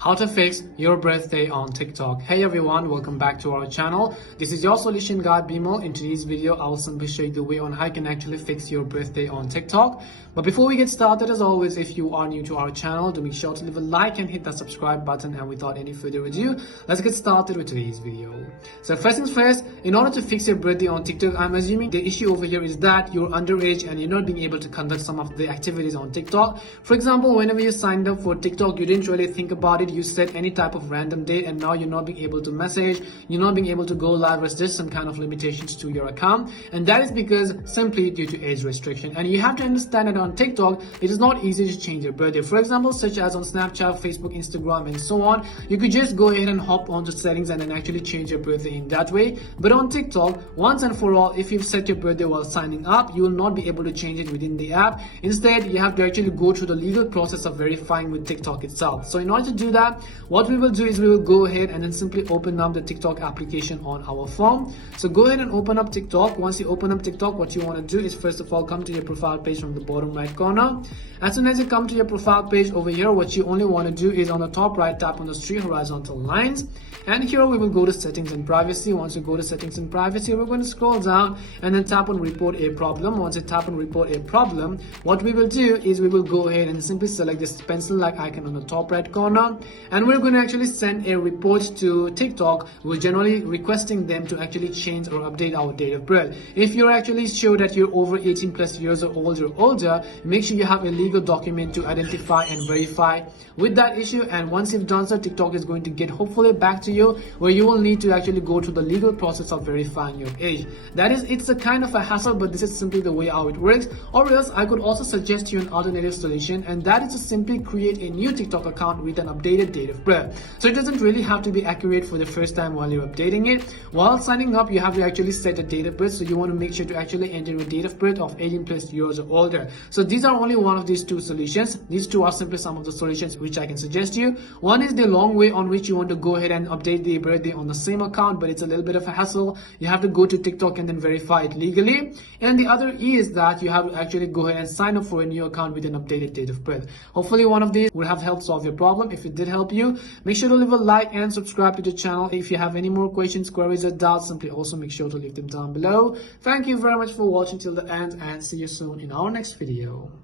How to fix your birthday on TikTok. Hey everyone, welcome back to our channel. This is your solution guy Bimal. In today's video, I will simply show you the way on how you can actually fix your birthday on TikTok. But before we get started, as always, if you are new to our channel, do make sure to leave a like and hit that subscribe button. And without any further ado, let's get started with today's video. So first things first, in order to fix your birthday on TikTok, I'm assuming the issue over here is that you're underage and you're not being able to conduct some of the activities on TikTok. For example, whenever you signed up for TikTok, you didn't really think about it. You set any type of random date and now you're not being able to message, you're not being able to go live. There's just some kind of limitations to your account, and that is because simply due to age restriction. And you have to understand that on TikTok it is not easy to change your birthday. For example, such as on Snapchat, Facebook, Instagram and so on, you could just go ahead and hop onto settings and then actually change your birthday in that way. But on TikTok, once and for all, if you've set your birthday while signing up, you will not be able to change it within the app. Instead, you have to actually go through the legal process of verifying with TikTok itself. So in order to do that, what we will do is we will go ahead and then simply open up the TikTok application on our phone. So go ahead and open up TikTok. Once you open up TikTok, what you want to do is first of all come to your profile page from the bottom right corner. As soon as you come to your profile page over here, what you only want to do is on the top right, tap on those three horizontal lines, and here we will go to settings and privacy. Once you go to settings and privacy, we're going to scroll down and then tap on report a problem. Once you tap on report a problem, what we will do is we will go ahead and simply select this pencil like icon on the top right corner, and we're going to actually send a report to TikTok. We're generally requesting them to actually change or update our date of birth. If you're actually sure that you're over 18 plus years or older, make sure you have a legal document to identify and verify with that issue. And once you've done so, TikTok is going to get hopefully back to you, where you will need to actually go through the legal process of verifying your age. That is, it's a kind of a hassle, but this is simply the way how it works. Or else I could also suggest you an alternative solution, and that is to simply create a new TikTok account with an updated date of birth. So it doesn't really have to be accurate for the first time while you're updating it. While signing up, you have to actually set a date of birth, so you want to make sure to actually enter a date of birth of 18 plus years or older. So these are only one of these two solutions. These two are simply some of the solutions which I can suggest you. One is the long way on which you want to go ahead and update the birthday on the same account, but it's a little bit of a hassle. You have to go to TikTok and then verify it legally. And the other is that you have to actually go ahead and sign up for a new account with an updated date of birth. Hopefully one of these will have helped solve your problem. If it did help you, make sure to leave a like and subscribe to the channel. If you have any more questions, queries or doubts, simply also make sure to leave them down below. Thank you very much for watching till the end, and see you soon in our next video.